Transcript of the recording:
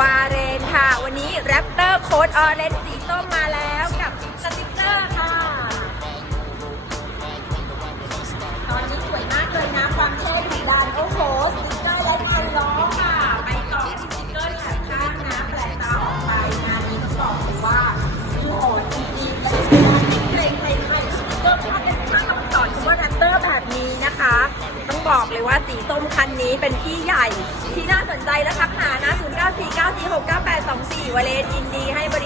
วาเรนค่ะ วันนี้แรปเตอร์โค้ดออเรนสีส้มมาแล้วกับสติกเกอร์ค่ะ ตอนนี้สวยมากเลยนะ ความเท่ดุดันโอ้โหสติกเกอร์และเงินล้อค่ะ ไปต่อสติกเกอร์แถบข้างนะแปลตาออกไปงานนี้ต้องบอกเลยว่าโอ้โหจริงๆและเพลงเพลงไทยสติกเกอร์ถ้าเป็นช่างต้องสอนคำว่าแรปเตอร์แบบนี้นะคะ ต้องบอกเลยว่าสีส้มคันนี้เป็นที่ใหญ่ที่น่าสนใจและทักหา 69824วาเลนยินดีให้บ